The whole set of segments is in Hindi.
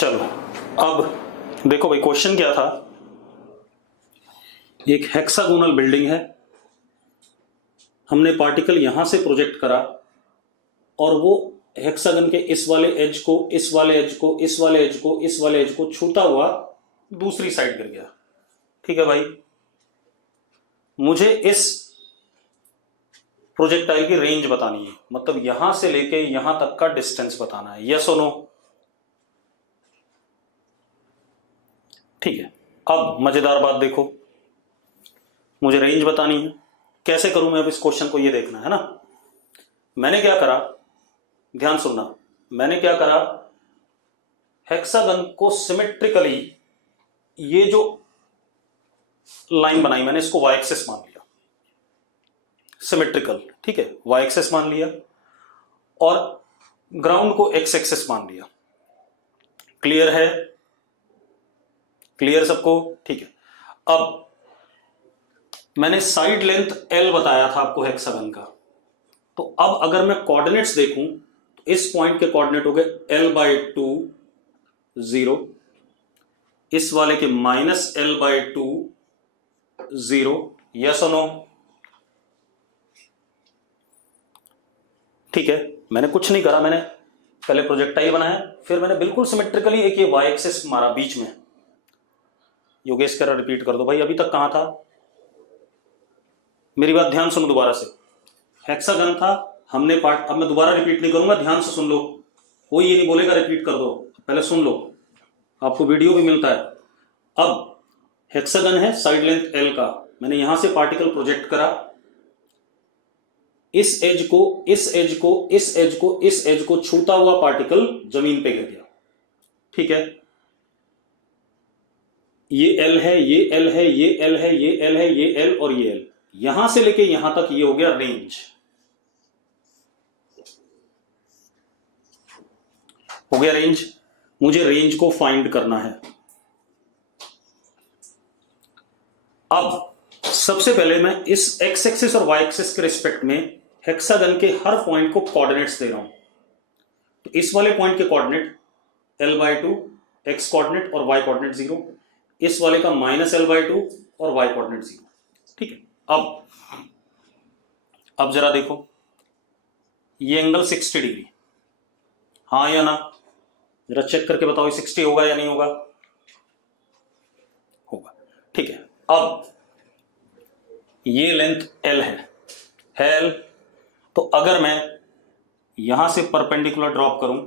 चलो अब देखो भाई, क्वेश्चन क्या था। एक हेक्सागोनल बिल्डिंग है, हमने पार्टिकल यहां से प्रोजेक्ट करा और वो हेक्सागन के इस वाले एज को, इस वाले एज को, इस वाले एज को, इस वाले एज को छूता हुआ दूसरी साइड गिर गया। ठीक है भाई, मुझे इस प्रोजेक्टाइल की रेंज बतानी है, मतलब यहां से लेके यहां तक का डिस्टेंस बताना है। यस और नो? ठीक है, अब मजेदार बात देखो, मुझे रेंज बतानी है। कैसे करूं मैं अब इस क्वेश्चन को, ये देखना है ना। मैंने क्या करा, ध्यान सुनना, मैंने क्या करा, हेक्सागन को सिमेट्रिकली ये जो लाइन बनाई मैंने, इसको वाई एक्सिस मान लिया, सिमेट्रिकल। ठीक है, वाई एक्सिस मान लिया और ग्राउंड को एक्स एक्सिस मान लिया। क्लियर है? क्लियर सबको? ठीक है, अब मैंने साइड लेंथ L बताया था आपको हेक्सागन का, तो अब अगर मैं कोऑर्डिनेट्स देखूं तो इस पॉइंट के कोऑर्डिनेट हो गए L/2 0, इस वाले के -L/2 0। यस और नो? ठीक है, मैंने कुछ नहीं करा, मैंने पहले प्रोजेक्टाइल बनाया, फिर मैंने बिल्कुल सिमेट्रिकली एक ये वाई एक्सिस मारा बीच में। योगेश कह रहा रिपीट कर दो भाई, अभी तक कहां था? मेरी बात ध्यान सुनो दोबारा से। हेक्सागन था, हमने पार्ट, अब मैं दोबारा रिपीट नहीं करूंगा, ध्यान से सुन लो, कोई ये नहीं बोलेगा रिपीट कर दो, पहले सुन लो, आपको वीडियो भी मिलता है। अब हेक्सागन है, साइड लेंथ L का, मैंने यहां से पार्टिकल प्रोजेक्ट करा, इस एज को, इस एज को, इस एज को, इस एज को छूता हुआ पार्टिकल जमीन पे गिर गया। ठीक है, ये L है, ये L है, ये L है, ये L है, ये L और ये L, यहां से लेके यहां तक ये हो गया रेंज। हो गया रेंज। मुझे रेंज को फाइंड करना है। अब सबसे पहले मैं इस एक्स एक्सिस और वाई एक्सिस के रिस्पेक्ट में हेक्सागन के हर पॉइंट को कोऑर्डिनेट्स दे रहा हूं। तो इस वाले पॉइंट के कोऑर्डिनेट L/2 एक्स कोऑर्डिनेट और वाई कोऑर्डिनेट 0, इस वाले का -L/2 और वाई कोऑर्डिनेट 0। ठीक है, अब जरा देखो, ये एंगल 60 डिग्री, हाँ या ना? जरा चेक करके बताओ 60 होगा या नहीं होगा? होगा। ठीक है, अब ये लेंथ L है L, तो अगर मैं यहां से परपेंडिकुलर ड्रॉप करूं,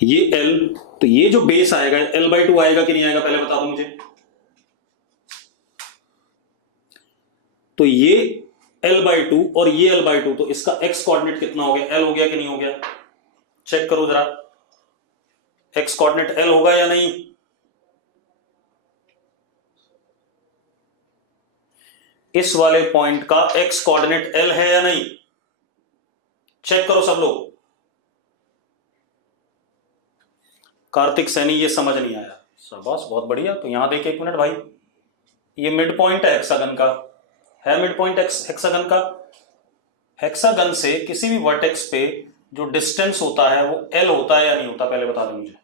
ये L, तो ये जो बेस आएगा L/2 आएगा कि नहीं आएगा, पहले बता दो मुझे। तो ये L/2 और ये L/2, तो इसका x कोऑर्डिनेट कितना हो गया? L हो गया कि नहीं हो गया? चेक करो जरा, x कोऑर्डिनेट L होगा या नहीं? इस वाले पॉइंट का x कोऑर्डिनेट L है या नहीं? चेक करो सब लोग। कार्तिक सैनी, ये समझ नहीं आया, शाबाश, बहुत बढ़िया। तो यहां देखिए, एक मिनट भाई, ये मिड पॉइंट है हेक्सागन का, है मिड पॉइंट हेक्सागन का। हेक्सागन से किसी भी वर्टेक्स पे जो डिस्टेंस होता है वो L होता है या नहीं होता, पहले बता दो मुझे।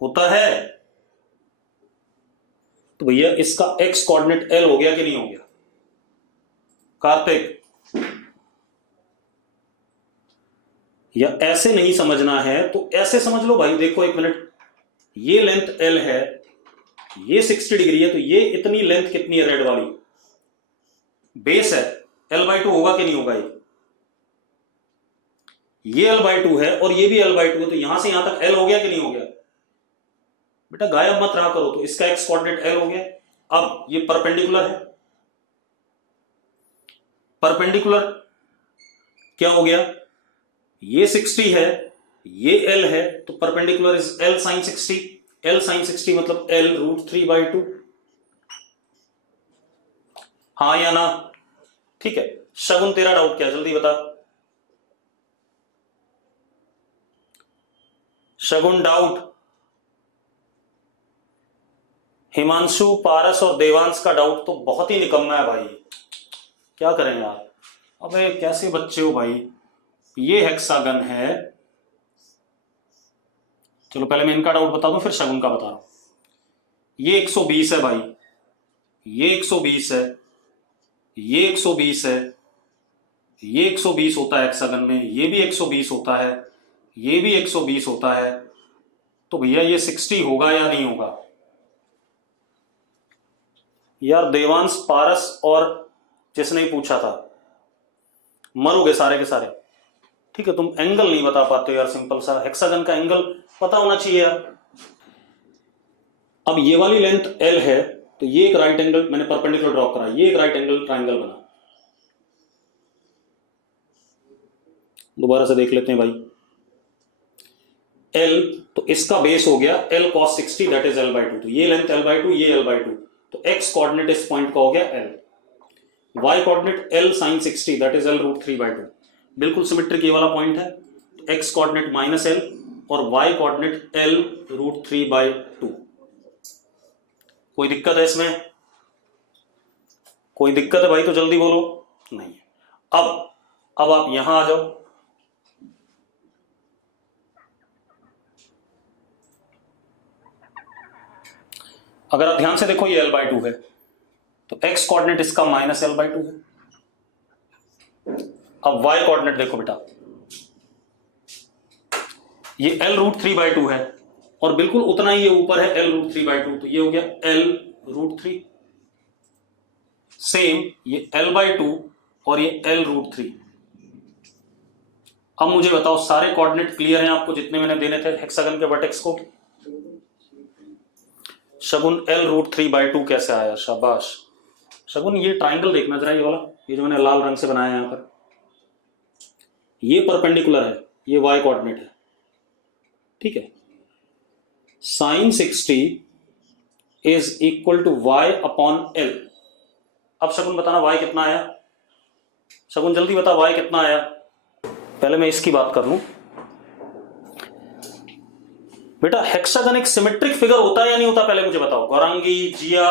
होता है? तो भैया इसका x कोऑर्डिनेट L हो गया कि नहीं हो गया? कार्तिक, या ऐसे नहीं समझना है तो ऐसे समझ लो भाई। देखो एक मिनट, ये लेंथ L है, ये 60 डिग्री है, तो ये इतनी लेंथ कितनी है? रेड वाली बेस है, L/2 होगा कि नहीं होगा? ये L/2 है और ये भी L/2 है, तो यहां से यहां तक L हो गया कि नहीं हो गया? बेटा गायब मत रहा करो। तो इसका x कोऑर्डिनेट L हो गया। अब ये परपेंडिकुलर है, परपेंडिकुलर क्या हो गया? ये 60 है, ये L है, तो perpendicular is L sin 60। L sin 60 मतलब L√3/2, हाँ या ना? ठीक है, शगुन तेरा डाउट क्या, जल्दी बता। शगुन डाउट? हिमांशु, पारस और देवांश का डाउट तो बहुत ही निकम्मा है भाई, क्या करें यार। अबे कैसे बच्चे हो भाई, ये हेक्सागन है। चलो पहले मैं इनका डाउट बता दूं फिर शगुन का बता रहा हूं। ये 120 है भाई, ये 120 है, ये 120 है, ये 120 होता है हेक्सागन में, ये भी 120 होता है, ये भी 120 होता है। तो भैया ये 60 होगा या नहीं होगा? यार देवांश, पारस और जिसने पूछा था, मरोगे सारे के सारे। ठीक है, तुम एंगल नहीं बता पाते यार, सिंपल सा हेक्सागन का एंगल पता होना चाहिए यार। अब ये वाली लेंथ L है, तो ये एक राइट एंगल, मैंने परपेंडिकुलर ड्रॉ करा, ये एक राइट एंगल ट्राइंगल बना। दोबारा से देख लेते हैं भाई। L, तो इसका बेस हो गया L cos 60, that is L/2। तो ये लेंथ L/2, ये L/2, तो x कोऑर्डिनेट इस पॉइंट का हो गया L, y coordinate L sin 60, that is L√3/2। बिल्कुल सिमेट्रिक ये वाला पॉइंट है। x कोऑर्डिनेट -L और y कोऑर्डिनेट L√3/2। कोई दिक्कत है इसमें? कोई दिक्कत है भाई तो जल्दी बोलो। नहीं। अब आप यहां आ जाओ। अगर आप ध्यान से देखो ये L/2 है, तो x कोऑर्डिनेट इसका -L/2 है। अब y कोऑर्डिनेट देखो बेटा, ये L√3/2 है और बिल्कुल उतना ही ये ऊपर है L√3/2, तो ये हो गया L√3। सेम ये L/2 और ये L√3। अब मुझे बताओ सारे कोऑर्डिनेट क्लियर हैं आपको जितने मैंने देने थे हेक्सागन के वर्टेक्स को? शगुन L√3/2 कैसे आया? शाबाश शगुन। ये ट्राइंगल देखना जरा, ये वाला, ये जो मैंने लाल रंग से बनाया है यहां पर, ये परपेंडिकुलर है, ये y कोऑर्डिनेट है। ठीक है, sin 60 is equal to y upon L। अब शगुन बताना y कितना आया? शगुन जल्दी बता y कितना आया। पहले मैं इसकी बात कर लूं। बेटा हेक्सागन एक सिमेट्रिक फिगर होता है या नहीं होता, पहले मुझे बताओ। गौरांगी, जिया,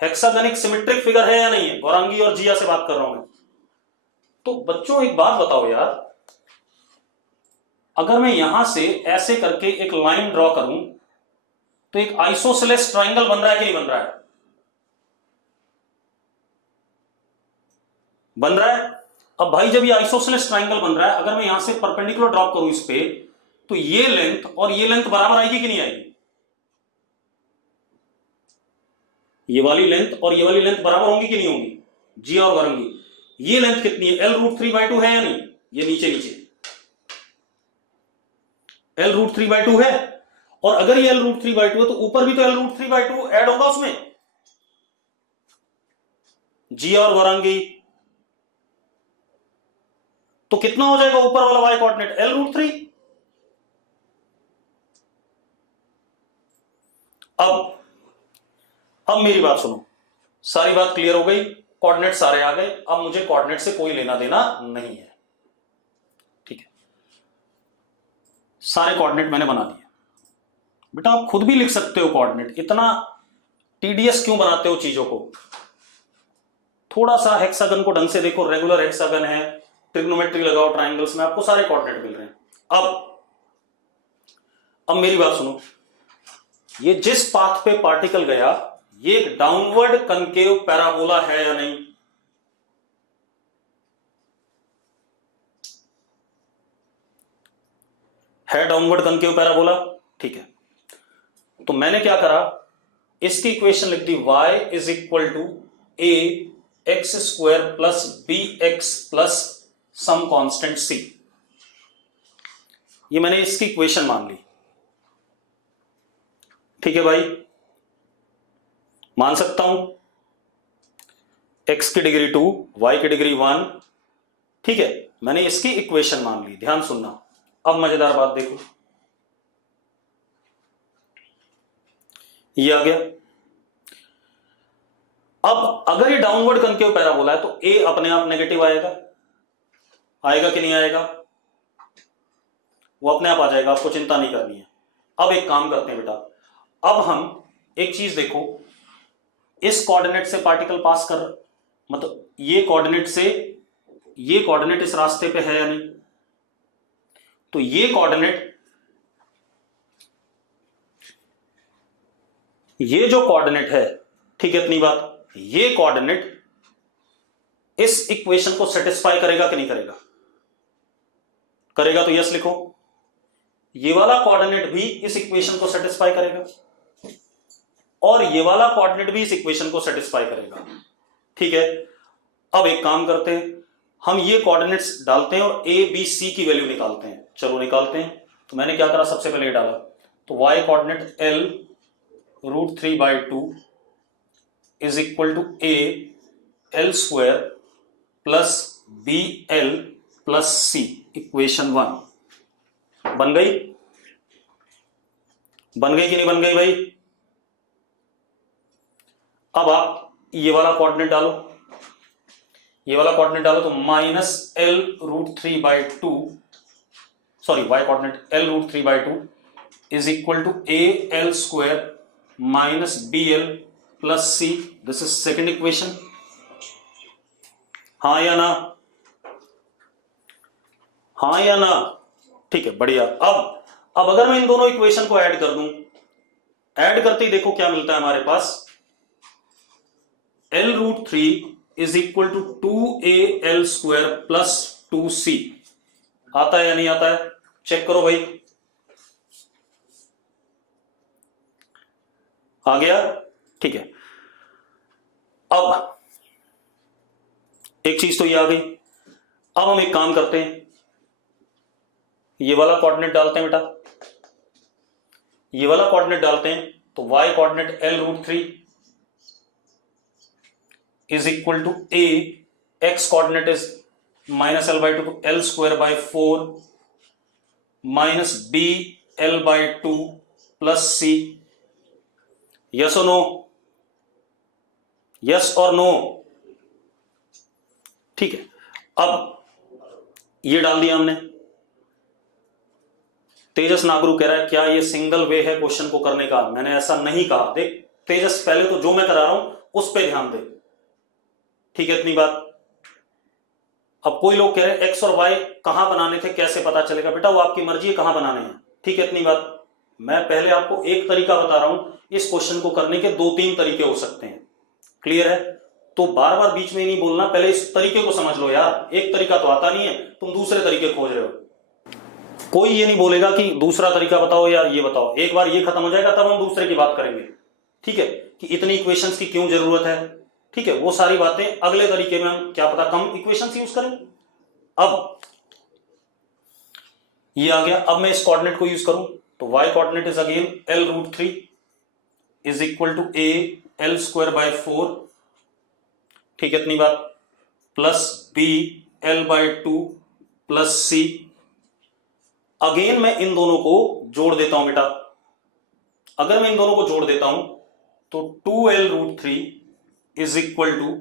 हेक्सागन एक सिमेट्रिक फिगर है या नहीं है? गौरांगी और जिया से बात कर रहा हूं मैं। तो बच्चों एक बात बताओ यार, अगर मैं यहां से ऐसे करके एक लाइन ड्रॉ करूं तो एक आइसोसेलेस ट्राइंगल बन रहा है कि नहीं बन रहा है? बन रहा है। अब भाई जब ये आइसोसेलेस ट्राइंगल बन रहा है, अगर मैं यहां से परपेंडिकुलर ड्रॉप करूं इस पे, तो ये लेंथ और ये लेंथ बराबर आएगी कि नहीं आएगी? ये वाली लेंथ और ये वाली लेंथ बराबर होंगी कि नहीं होंगी? जी और गौरंगी, ये लेंथ कितनी है? L√3/2 है या नहीं? ये नीचे नीचे L√3/2 है, और अगर ये L√3/2 है तो ऊपर भी तो L√3/2 ऐड होगा उसमें। जी और गौरंगी, तो कितना हो जाएगा ऊपर वाला y कोऑर्डिनेट? L√3। अब मेरी बात सुनो, सारी बात क्लियर हो गई, कोऑर्डिनेट सारे आ गए। अब मुझे कोऑर्डिनेट से कोई लेना देना नहीं है। ठीक है, सारे कोऑर्डिनेट मैंने बना दिए। बेटा आप खुद भी लिख सकते हो कोऑर्डिनेट, इतना टीडीएस क्यों बनाते हो चीजों को? थोड़ा सा हेक्सागन को ढंग से देखो, रेगुलर हेक्सागन है, ट्रिग्नोमेट्री लगाओ ट्राइंगल्स में, आपको सारे कोऑर्डिनेट मिल रहे हैं। अब मेरी बात सुनो, ये जिस पाथ पे पार्टिकल गया, ये एक डाउनवर्ड कनकेव पैराबोला है या नहीं? है डाउनवर्ड कनकेव पैराबोला। ठीक है, तो मैंने क्या करा, इसकी इक्वेशन लिख दी, y is equal to ax² plus bx plus some constant c। ये मैंने इसकी इक्वेशन मान ली। ठीक है भाई, मान सकता हूं x की डिग्री 2, y की डिग्री 1। ठीक है, मैंने इसकी इक्वेशन मान ली। ध्यान सुनना, अब मजेदार बात देखो, ये आ गया। अब अगर ये डाउनवर्ड कनकेव पैराबोला है तो a अपने आप नेगेटिव आएगा, आएगा कि नहीं आएगा? वो अपने आप आ जाएगा, आपको चिंता नहीं करनी है। अब एक काम करते हैं बेटा, अब हम एक चीज देखो, इस कोऑर्डिनेट से पार्टिकल पास कर, मतलब ये कोऑर्डिनेट से ये कोऑर्डिनेट इस रास्ते पे है या नहीं, तो ये कोऑर्डिनेट, ये जो कोऑर्डिनेट है, ठीक है इतनी बात, ये कोऑर्डिनेट इस इक्वेशन को सेटिस्फाई करेगा कि नहीं करेगा? करेगा तो यस लिखो। ये वाला कोऑर्डिनेट भी इस इक्वेशन को सेटिस्फाई करेगा और ये वाला कोऑर्डिनेट भी इस इक्वेशन को सेटिस्फाई करेगा, ठीक है। अब एक काम करते हैं, हम ये कोऑर्डिनेट्स डालते हैं और ए बी सी की वैल्यू निकालते हैं। चलो निकालते हैं। तो मैंने क्या करा, सबसे पहले ये डाला, तो y coordinate l√3/2 is equal to a l² plus B L plus C, equation 1 बन गई? बन गई कि नहीं बन गई भाई? अब आप ये वाला कोऑर्डिनेट डालो, ये वाला कोऑर्डिनेट डालो, तो -l√3/2, sorry y coordinate l√3/2 is equal to al² minus bl plus c, this is second equation. हाँ या ना? हाँ या ना? ठीक है, बढ़िया। अब अगर मैं इन दोनों इक्वेशन को ऐड कर दूं, ऐड करते ही देखो क्या मिलता है हमारे पास, l√3 is equal to 2al² plus 2c। आता है या नहीं आता है? चेक करो भाई, आ गया? ठीक है। अब एक चीज तो ये आ गई। अब हम एक काम करते हैं, ये वाला कोऑर्डिनेट डालते हैं बेटा, ये वाला कोऑर्डिनेट डालते हैं, तो y coordinate l√3 is equal to a, x coordinate is -l/2, तो l²/4 minus bl/2 plus c। Yes और नो? यस और नो? ठीक है। अब ये डाल दिया हमने। तेजस नागरू कह रहा है क्या ये सिंगल वे है क्वेश्चन को करने का? मैंने ऐसा नहीं कहा। देख तेजस, पहले तो जो मैं करा रहा हूं उस पर ध्यान दे, ठीक है इतनी बात। अब कोई लोग कह रहे हैं एक्स और वाई कहां बनाने थे, कैसे पता चलेगा? बेटा वो आपकी मर्जी है कहां बनाने हैं, ठीक है इतनी बात। मैं पहले आपको एक तरीका बता रहा हूं, इस क्वेश्चन को करने के 2-3 तरीके हो सकते हैं, क्लियर है? तो बार बार बीच में नहीं बोलना, पहले इस तरीके को समझ लो यार। एक तरीका तो आता नहीं है, तुम दूसरे तरीके खोज रहे हो। कोई ये नहीं बोलेगा कि दूसरा तरीका बताओ या ये बताओ, एक बार ये खत्म हो जाएगा तब हम दूसरे की बात करेंगे, ठीक है, कि इतनी इक्वेशंस की क्यों जरूरत है, ठीक है। वो सारी बातें अगले तरीके में हम क्या पता कम इक्वेशंस यूज करें। अब ये आ गया। अब मैं इस कोऑर्डिनेट को यूज करूं, तो y coordinate is again l√3 is equal to a l²/4, ठीक है इतनी बात, plus b l/2 plus c। Again मैं इन दोनों को जोड़ देता हूं बेटा। अगर मैं इन दोनों को जोड़ देता हूं तो 2l√3 is equal to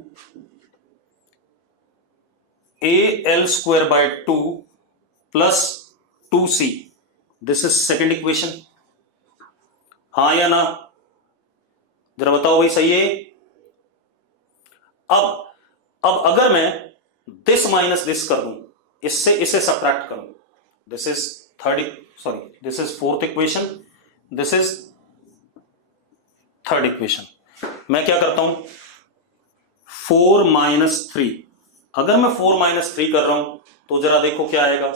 al²/2 plus 2c, this is second equation. हाँ या ना? जरा बताओ भाई, सही है? अब अगर मैं दिस माइनस दिस कर दूं, इससे इसे सब्ट्रैक्ट करूं, this is this is fourth equation, this is third equation. मैं क्या करता हूं, 4-3। अगर मैं 4-3 कर रहा हूं तो जरा देखो क्या आएगा,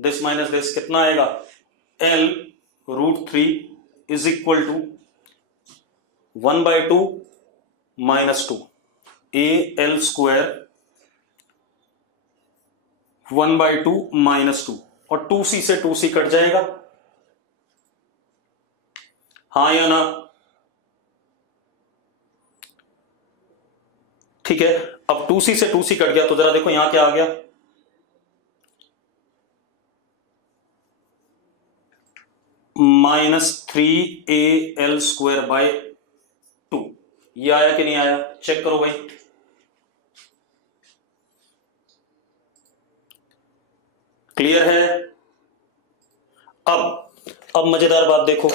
दिस माइनस दिस कितना आएगा, l√3 is equal to 1/2 minus 2 al² 1/2 minus 2, और 2c से 2c कट जाएगा। हाँ या ना? ठीक है। अब 2c से 2c कट गया, तो जरा देखो यहां क्या आ गया, -3al²/2। ये आया कि नहीं आया? चेक करो भाई। क्लियर है? अब मजेदार बात देखो।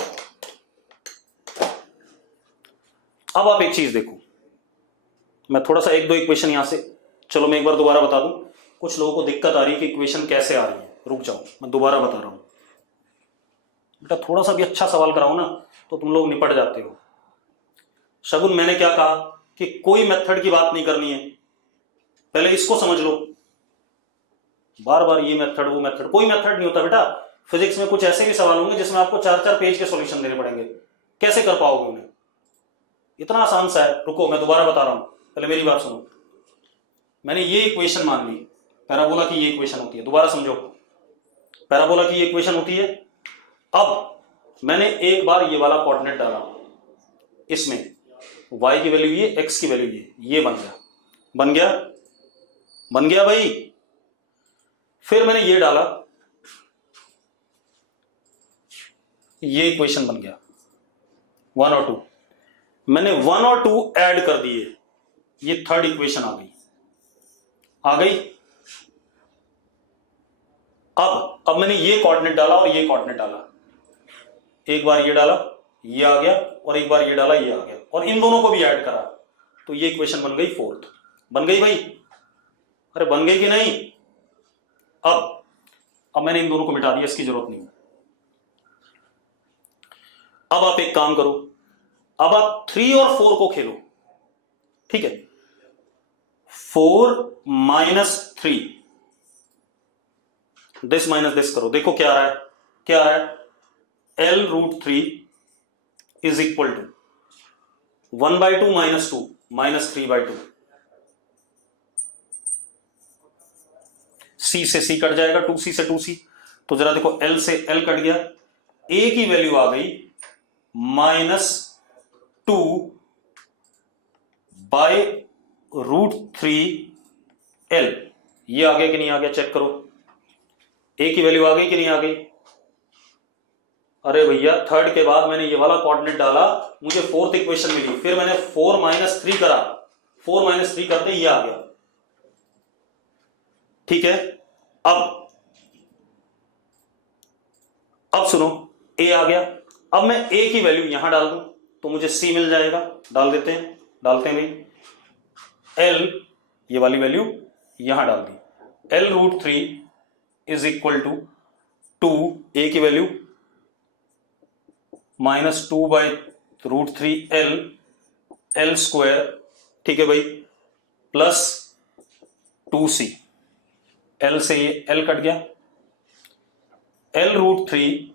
अब आप एक चीज देखो, मैं थोड़ा सा एक दो इक्वेशन यहां से, चलो मैं एक बार दोबारा बता दूं, कुछ लोगों को दिक्कत आ रही है कि इक्वेशन कैसे आ रही है। रुक जाओ, मैं दोबारा बता रहा हूं बेटा, थोड़ा सा भी अच्छा सवाल कराओ ना तो तुम लोग निपट जाते हो। शगुन, मैंने क्या कहा कि कोई मेथड की बात नहीं करनी है, पहले इसको समझ लो। बार बार ये मेथड वो मेथड, कोई मेथड नहीं होता बेटा। फिजिक्स में कुछ ऐसे भी सवाल होंगे जिसमें आपको 4-4 पेज के सॉल्यूशन देने पड़ेंगे, कैसे कर पाओगे उन्हें? इतना आसान सा है। रुको, मैं दोबारा बता रहा हूं, पहले मेरी बात सुनो। मैंने ये इक्वेशन मान ली, पैराबोला की ये इक्वेशन होती है, दोबारा समझो, पैराबोला की ये इक्वेशन होती है। अब मैंने एक बार ये वाला कोऑर्डिनेट डाला, इसमें y की वैल्यू ये, x की वैल्यू ये बन गया, बन गया, बन गया भाई। फिर मैंने ये डाला, ये इक्वेशन बन गया 1 और 2। मैंने 1 और 2 ऐड कर दिए, ये थर्ड इक्वेशन आ गई, आ गई। अब मैंने ये कोऑर्डिनेट डाला और ये कोऑर्डिनेट डाला, एक बार ये डाला ये आ गया, और एक बार ये डाला ये आ गया, और इन दोनों को भी ऐड करा, तो ये इक्वेशन बन गई फोर्थ। बन गई भाई? अरे बन गई कि नहीं? अब मैंने इन दोनों को मिटा दिया, इसकी जरूरत नहीं। अब आप एक काम करो, अब आप 3 और 4 को खेलो, ठीक है? 4 माइनस 3, दिस माइनस दिस करो, देखो क्या आ रहा है, क्या आ रहा है? L√3 is equal to 1/2 minus 2 minus 3/2। C से C कट जाएगा, 2C से 2C, तो जरा देखो L से L कट गया, A की वैल्यू आ गई -2 बाय √3L। ये आ गया कि नहीं आ गया? चेक करो, A की वैल्यू आ गई कि नहीं आ गई? अरे भैया, थर्ड के बाद मैंने ये वाला कोऑर्डिनेट डाला, मुझे फोर्थ इक्वेशन मिली, फिर मैंने 4 माइनस 3 करा, 4 माइनस 3 करते ये आ गया, ठीक है? अब सुनो, A आ गया। अब मैं A की वैल्यू यहां डाल दूं तो मुझे C मिल जाएगा, डाल देते हैं, डालते हैं भाई। L, ये वाली वैल्यू यहां डाल दी, L√3 is equal to 2, A की value -2 by √3L, L square, ठीक है भाई, प्लस 2C। L से ये L कट गया, L√3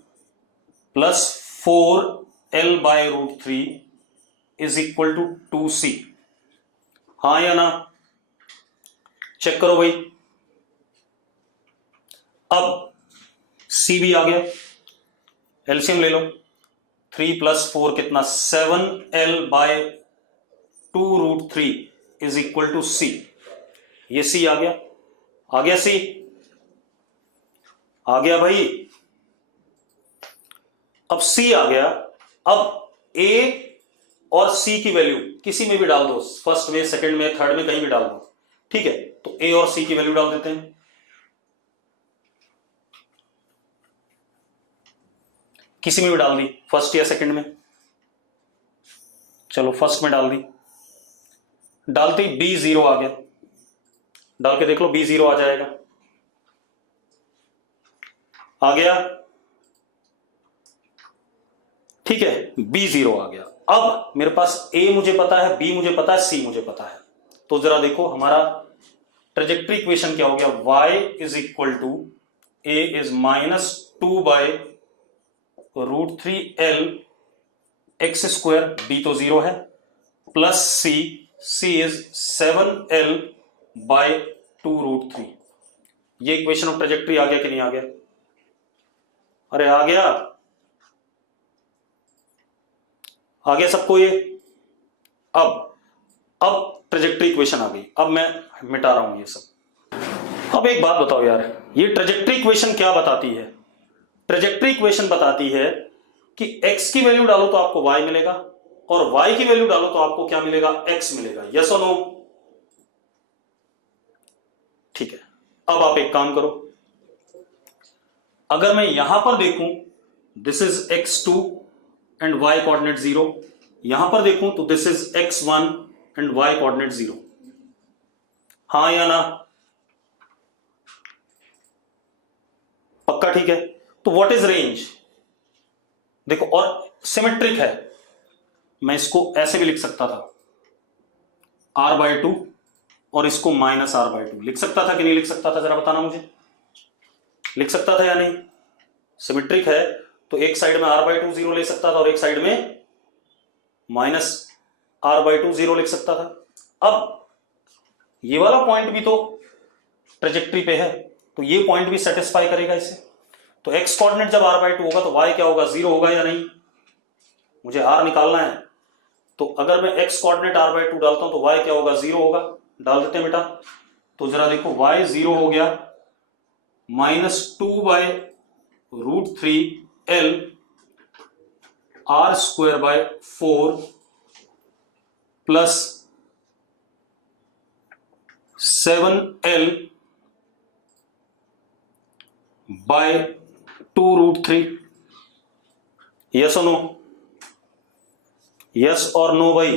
plus 4L by √3 is equal to 2C। हाँ या ना? चेक करो भाई। अब C भी आ गया, एलसीएम ले लो, 3 प्लस 4 कितना? 7L by 2√3 is equal to C। ये C आ गया, आ गया C, आ गया भाई। अब C आ गया, अब A और C की वैल्यू किसी में भी डाल दो, फर्स्ट में, सेकंड में, थर्ड में, कहीं भी डाल दो, ठीक है? तो A और C की वैल्यू डाल देते हैं। किसी में भी डाल दी, फर्स्ट या सेकंड में, चलो फर्स्ट में डाल दी, डालते ही B0 आ गया, डाल के देख लो B0 आ जाएगा, आ गया, ठीक है? B0 आ गया। अब मेरे पास A मुझे पता है, B मुझे पता है, C मुझे पता है, तो जरा देखो हमारा ट्रेजेक्ट्री इक्वेशन क्या हो गया? y is equal to A is -2 by √3L x square, B तो 0 है, plus C is 7L by 2√3। ये इक्वेशन ऑफ ट्रेजेक्ट्री आ गया कि नहीं आ गया? अरे आ गया, आ गया सबको ये? अब ट्रेजेक्ट्री इक्वेशन आ गई, अब मैं मिटा रहा हूं ये सब। अब एक बात बताओ यार, ये ट्रेजेक्ट्री इक्वेशन क्या बताती है? ट्रेजेक्ट्री इक्वेशन बताती है कि x की वैल्यू डालो तो आपको y मिलेगा, और y की वैल्यू डालो तो आपको क्या मिलेगा? x मिलेगा। यस और नो? ठीक है। अब आप एक काम करो, अगर मैं यहां पर देखूं, this is x2 and y coordinate 0, यहां पर देखूं तो this is x1 and y coordinate 0। हाँ या ना? पक्का? ठीक है, तो व्हाट इज रेंज? देखो, और सिमेट्रिक है, मैं इसको ऐसे भी लिख सकता था r/2 और इसको -r/2 लिख सकता था कि नहीं लिख सकता था? जरा बताना मुझे, लिख सकता था या नहीं? सिमेट्रिक है तो एक साइड में r/2 0 ले सकता था और एक साइड में -r/2 0 लिख सकता था। अब ये वाला पॉइंट भी तो ट्रेजेक्ट्री पे है, तो ये पॉइंट भी सेटिस्फाई करेगा इसे। तो x कोऑर्डिनेट जब r/2 होगा तो y क्या होगा? 0 होगा या नहीं? मुझे r निकालना है, तो अगर मैं x कोऑर्डिनेट r/2 डालता हूं तो y क्या होगा? 0 होगा। डाल देते हैं बेटा, तो जरा देखो y 0 हो गया, -2/√3l r²/4 plus 7l/2√3। Yes और नो? यस और नो भाई?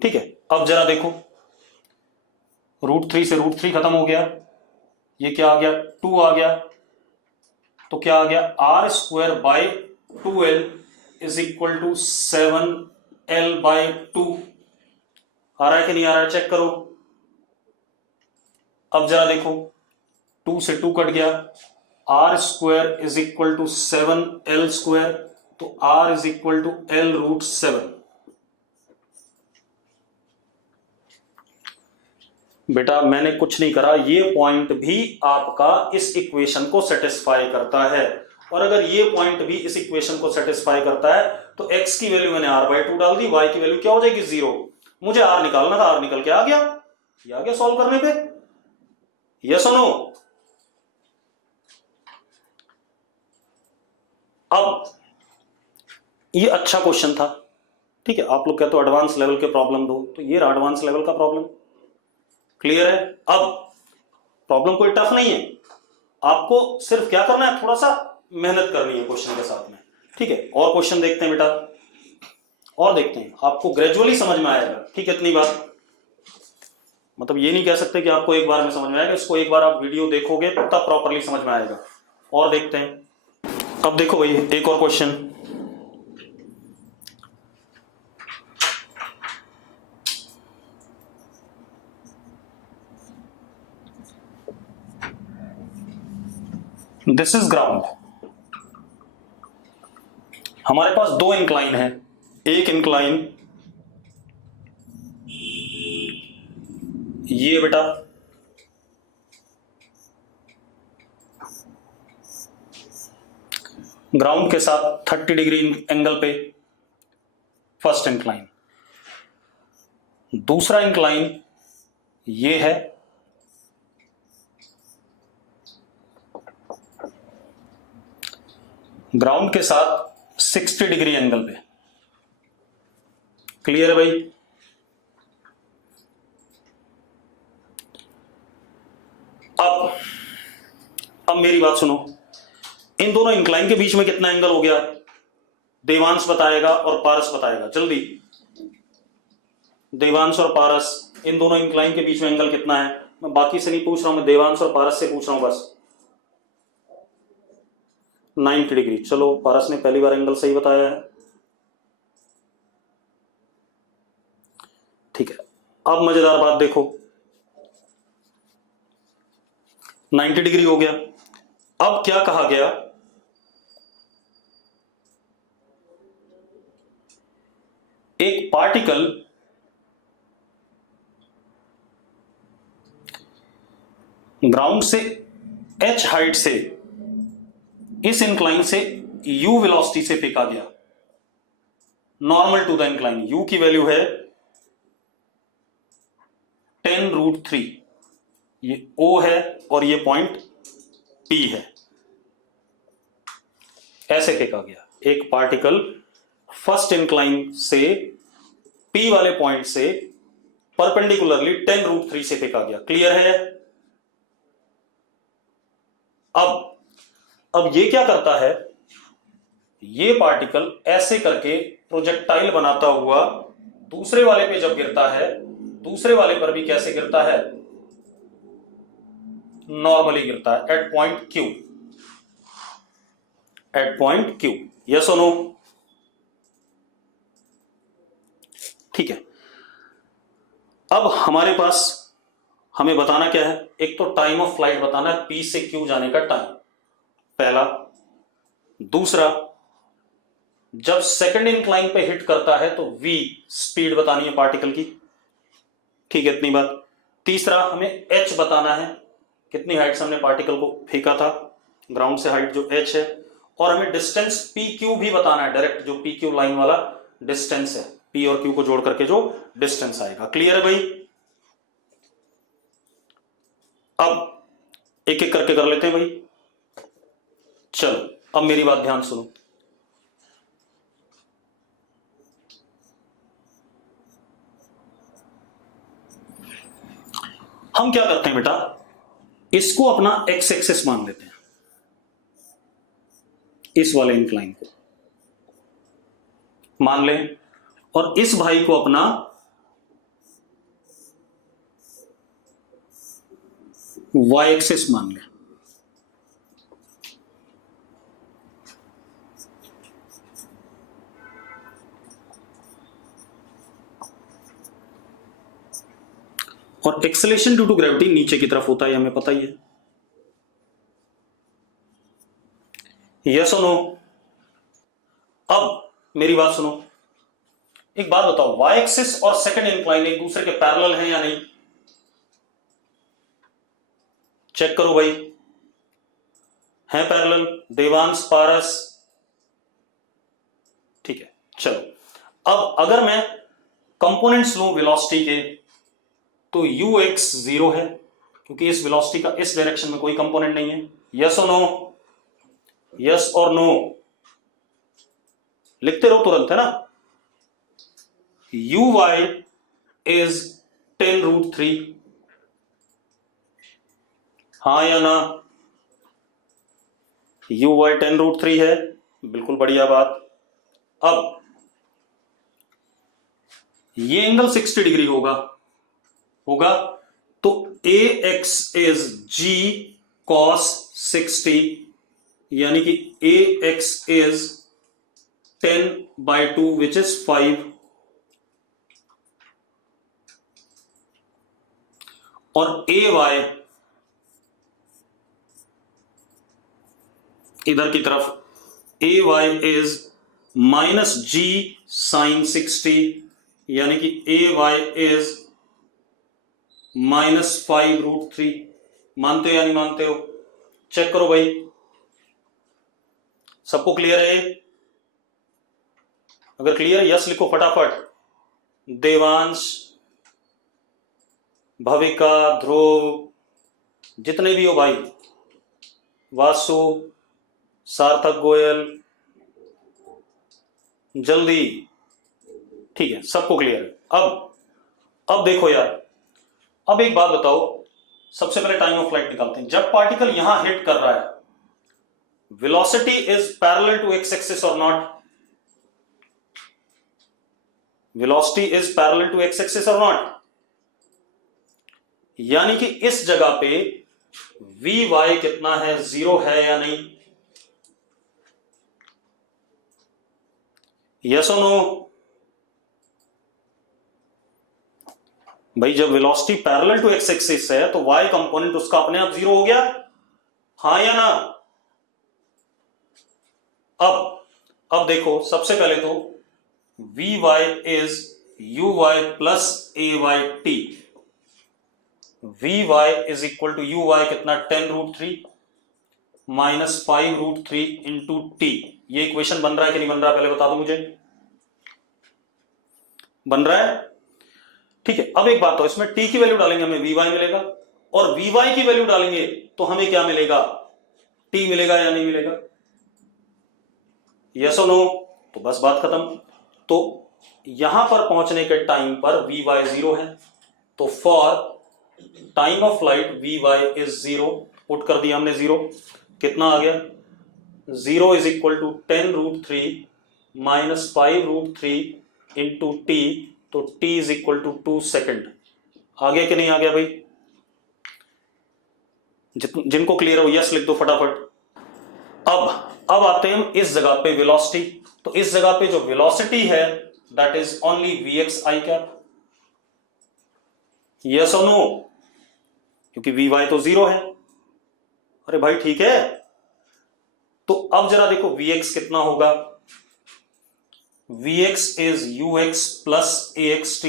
ठीक है, अब जरा देखो, √3 से √3 खत्म हो गया, ये क्या आ गया? 2 आ गया, तो क्या आ गया? r²/2l is equal to 7l/2। आ रहा है कि नहीं आ रहा है? चेक करो। अब जरा देखो, 2 से 2 कट गया, r² is equal to 7l², तो r is equal to l√7। बेटा मैंने कुछ नहीं करा, ये पॉइंट भी आपका इस इक्वेशन को सेटिस्फाई करता है, और अगर ये पॉइंट भी इस इक्वेशन को सेटिस्फाई करता है तो x की वैल्यू मैंने r/2 डाल दी, y की वैल्यू क्या हो जाएगी? 0। मुझे r निकालना था, r निकल के आ गया। ये आ गया सॉल्व करने पे। यस और नो? अब ये अच्छा क्वेश्चन था, ठीक है। आप लोग कहते हो एडवांस लेवल के प्रॉब्लम दो, तो ये एडवांस लेवल का प्रॉब्लम। क्लियर है? अब प्रॉब्लम कोई टफ नहीं है, आपको सिर्फ क्या करना है? थोड़ा सा मेहनत करनी है क्वेश्चन के साथ में, ठीक है। और क्वेश्चन देखते हैं बेटा, और देखते हैं, आपको ग्रेजुअली समझ में आएगा, ठीक है। इतनी बात मतलब ये नहीं कह सकते कि आपको एक बार में समझ में आएगा, इसको एक बार आप वीडियो देखोगे तब प्रॉपरली समझ में आएगा। और देखते हैं, अब देखो भाई एक और क्वेश्चन, दिस इज ग्राउंड। हमारे पास दो इंक्लाइन है, एक इंक्लाइन ये बेटा, ग्राउंड के साथ 30 डिग्री एंगल पे फर्स्ट इंक्लाइन, दूसरा इंक्लाइन ये है ग्राउंड के साथ 60 डिग्री एंगल पे। क्लियर है भाई? अब मेरी बात सुनो, इन दोनों इंक्लाइन के बीच में कितना एंगल हो गया? देवांश बताएगा और पारस बताएगा, जल्दी। देवांश और पारस, इन दोनों इंक्लाइन के बीच में एंगल कितना है? मैं बाकी से नहीं पूछ रहा हूं, मैं देवांश और पारस से पूछ रहा हूं बस। 90 डिग्री। चलो पारस ने पहली बार एंगल सही बताया है, ठीक है। अब मजेदार बात देखो, 90 डिग्री हो गया। अब क्या कहा गया? एक पार्टिकल ग्राउंड से h हाइट से इस इंक्लाइन से u वेलोसिटी से फेंका गया, normal to the incline. u की वैल्यू है 10√3, ये O है और ये पॉइंट P है। ऐसे फेंका गया एक पार्टिकल फर्स्ट इंक्लाइन से P वाले पॉइंट से परपेंडिकुलरली 10√3 से फेंका गया। क्लियर है? अब ये क्या करता है? ये पार्टिकल ऐसे करके प्रोजेक्टाइल बनाता हुआ दूसरे वाले पे जब गिरता है, दूसरे वाले पर भी कैसे गिरता है? नॉर्मली गिरता है at point Q, at point Q, yes और नो? ठीक है, अब हमारे पास हमें बताना क्या है, एक तो टाइम ऑफ फ्लाइट बताना है, पी से क्यू जाने का टाइम पहला, दूसरा जब सेकंड इंक्लाइन पे हिट करता है तो v स्पीड बतानी है पार्टिकल की, ठीक है इतनी बात। तीसरा हमें h बताना है, कितनी हाइट से हमने पार्टिकल को फेंका था, ग्राउंड से हाइट जो h है, और हमें डिस्टेंस pq भी बताना है, डायरेक्ट जो pq लाइन वाला डिस्टेंस है, p और q को जोड़ करके जो डिस्टेंस आएगा। क्लियर है भाई? अब एक एक करके कर लेते हैं भाई। चलो अब मेरी बात ध्यान सुनो, हम क्या करते हैं बेटा, इसको अपना एक्स एक्सिस मान लेते हैं, इस वाले इंक्लाइन को मान लें, और इस भाई को अपना वाई एक्सिस मान लें। और एक्सेलेरेशन ड्यू टू ग्रेविटी नीचे की तरफ होता है, हमें पता ही है, यस और नो? अब मेरी बात सुनो, एक बात बताओ, वाई एक्सिस और सेकंड इंक्लाइन एक दूसरे के पैरेलल हैं या नहीं? चेक करो भाई, हैं पैरेलल? देवांश, पारस, ठीक है। चलो अब अगर मैं कंपोनेंट्स लूं वेलोसिटी के, तो ux 0 है, क्योंकि इस वेलोसिटी का इस डायरेक्शन में कोई कंपोनेंट नहीं है, यस और नो? यस और नो? लिखते रहो तुरंत, है ना? uy इज 10√3, हाँ या ना? uy 10√3 है, बिल्कुल बढ़िया बात। अब ये एंगल 60 डिग्री होगा, तो ax इज g cos 60, यानी कि ax इज 10/2 विच इज 5, और ay इधर की तरफ ay इज -g sin 60, यानी कि ay इज -5√3। मानते हो या नहीं मानते हो? चेक करो भाई, सबको क्लियर है? अगर क्लियर है यस लिखो फटाफट। देवांश, भविका, ध्रुव, जितने भी हो भाई, वासु, सार्थक, गोयल, जल्दी, ठीक है सबको क्लियर है। अब देखो यार, अब एक बात बताओ, सबसे पहले टाइम ऑफ फ्लाइट निकालते हैं। जब पार्टिकल यहां हिट कर रहा है, velocity is parallel to x axis or not? Velocity is parallel to x axis or not? यानी कि इस जगह पे वी वाई कितना है, 0 है या नहीं? यस और नो? भाई जब velocity parallel to x axis है तो y कंपोनेंट उसका अपने आप 0 हो गया, हाँ या ना? अब देखो, सबसे पहले तो vy is uy plus ay/t, vy is equal to uy कितना, 10√3 माइनस 5√3 इंटू टी। ये इक्वेशन बन रहा है कि नहीं बन रहा है, पहले बता दो मुझे। बन रहा है, ठीक है। अब एक बात तो, इसमें t की वैल्यू डालेंगे हमें vy मिलेगा, और vy की वैल्यू डालेंगे तो हमें क्या मिलेगा, t मिलेगा या नहीं मिलेगा? यस और नो? तो बस बात खत्म। तो यहां पर पहुंचने के टाइम पर vy 0 है, तो for time of flight vy is 0, put कर दिया हमने 0, कितना आ गया, 0 is equal to 10√3 minus 5√3 into t, तो t is equal to 2 second. आ गया कि नहीं आ गया भाई? जिनको क्लियर हो यस लिख दो फटाफट। अब आते हैं हम इस जगह पे वेलोसिटी। तो इस जगह पे जो वेलोसिटी है that is only VX I cap. Yes और नो? क्योंकि वी वाई तो जीरो है। अरे भाई ठीक है। तो अब जरा देखो Vx कितना होगा। Vx is ux plus axt,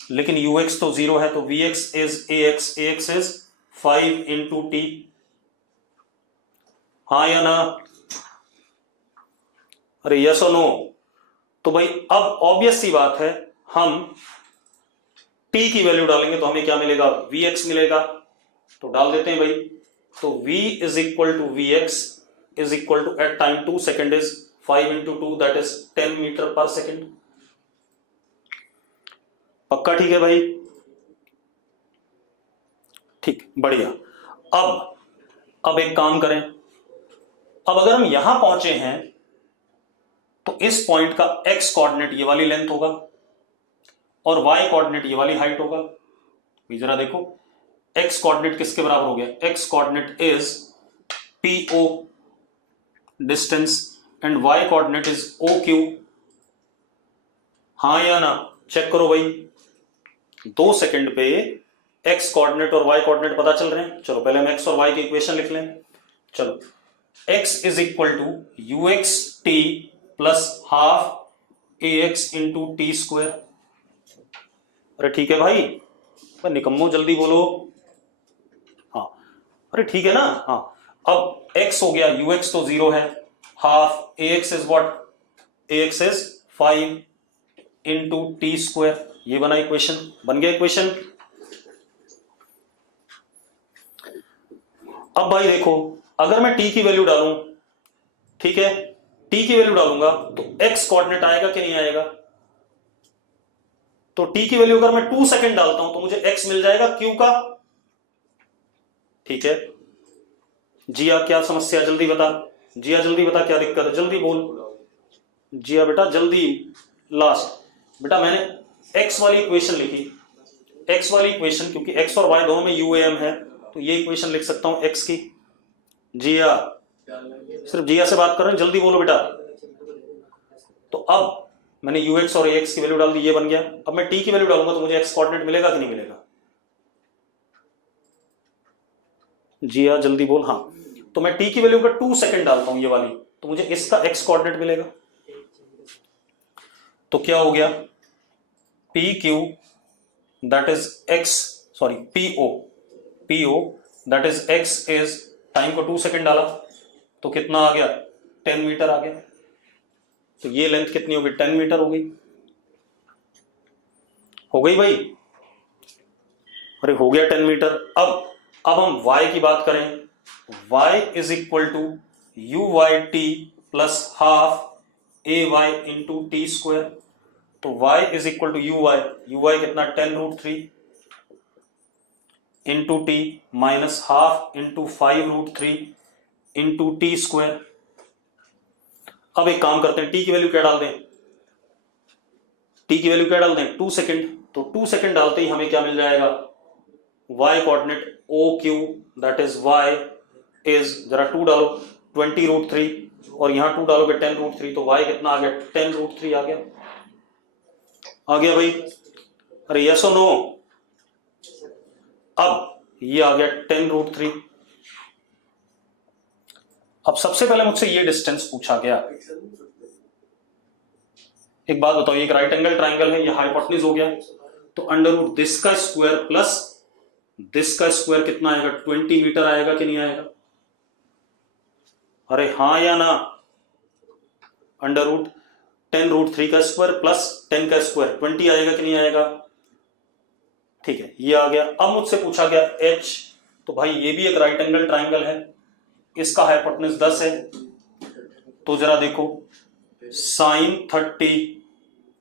लेकिन ux तो जीरो है, तो Vx is ax is 5 into T. हाँ या ना? अरे यस और नो? तो भाई अब ऑब्वियस सी बात है, हम t की वैल्यू डालेंगे तो हमें क्या मिलेगा? Vx मिलेगा। तो डाल देते हैं भाई। तो v is equal to Vx is equal to at time 2 second is 5 into 2 that is 10 meter पर सेकेंड। पक्का ठीक है भाई? ठीक, बढ़िया। अब एक काम करें। अब अगर हम यहां पहुंचे हैं तो इस पॉइंट का x कोऑर्डिनेट ये वाली लेंथ होगा और y कोऑर्डिनेट ये वाली हाइट होगा। जरा देखो x कोऑर्डिनेट किसके बराबर हो गया? x coordinate is PO distance and y coordinate is OQ। हाँ या ना? चेक करो भाई। 2 सेकंड पे x कोऑर्डिनेट और y कोऑर्डिनेट पता चल रहे हैं। चलो पहले हम x और y की इक्वेशन लिख लें। चलो x is equal to ux t plus half ax into T square. अरे ठीक है भाई, निकम्मो जल्दी बोलो। हाँ अरे ठीक है ना? हाँ अब x हो गया, ux तो जीरो है, half ax is what? ax is 5 into T square. ये बना इक्वेशन, बन गया इक्वेशन। अब भाई देखो, अगर मैं t की वैल्यू डालूं, ठीक है, t की वैल्यू डालूंगा तो x कोऑर्डिनेट आएगा कि नहीं आएगा? तो t की वैल्यू अगर मैं 2 सेकंड डालता हूं तो मुझे x मिल जाएगा q का। ठीक है जिया, क्या समस्या? जल्दी बता जिया, जल्दी बता क्या दिक्कत है, जल्दी बोल जिया बेटा, जल्दी। लास्ट बेटा, मैंने x वाली इक्वेशन लिखी, x वाली इक्वेशन, क्योंकि x और y दोनों में UAM है तो ये इक्वेशन लिख सकता हूं x की। जिया, सिर्फ जिया से बात कर रहे हैं, जल्दी बोलो बेटा। तो अब मैंने ux और ax की वैल्यू डाल दी, ये बन गया। अब मैं t की वैल्यू डालूंगा तो मुझे x कोऑर्डिनेट मिलेगा कि नहीं मिलेगा? जिया जल्दी बोल। हाँ, तो मैं t की वैल्यू का 2 सेकंड डालता हूं ये वाली, तो मुझे इसका x कोऑर्डिनेट मिलेगा। तो क्या हो गया? PQ that is x, sorry PO that is x is, time को 2 सेकंड डाला तो कितना आ गया? 10 मीटर आ गया। तो ये लेंथ कितनी होगी? 10 मीटर हो गई। हो गई भाई? अरे हो गया 10 मीटर। अब हम y की बात करें, y is equal to UYT plus half AY into T square. तो y is equal to UY कितना? 10√3 into T minus half into 5√3 into T square. अब एक काम करते हैं, t की वैल्यू क्या डाल दें? t की वैल्यू क्या डाल दें? 2 सेकंड। तो 2 सेकंड डालते ही हमें क्या मिल जाएगा? y coordinate OQ that is y is, जरा 2 डालो, 20√3 और यहां 2 डालोगे 10√3, तो y कितना आ गया? 10√3 आ गया। आ गया भाई? अरे यस और नो? अब ये आ गया 10√3। अब सबसे पहले मुझसे ये डिस्टेंस पूछा गया। एक बात बताओ, ये एक राइट एंगल ट्राइंगल है, ये हाइपोटेन्यूज हो गया, तो अंडर रूट दिस का स्क्वायर प्लस दिस का स्क्वायर कितना आएगा? 20 मीटर आएगा कि नहीं आएगा? अरे हाँ या ना? अंडर रूट 10√3 का स्क्वायर प्लस 10 का स्क्वायर 20 आएगा कि नहीं आएगा? ठीक है, ये आ गया। अब मुझसे पूछा गया h, तो भाई ये भी एक राइट एंगल ट्राइंगल है, इसका हाइपोटेन्यूज 10 है, तो जरा देखो sin 30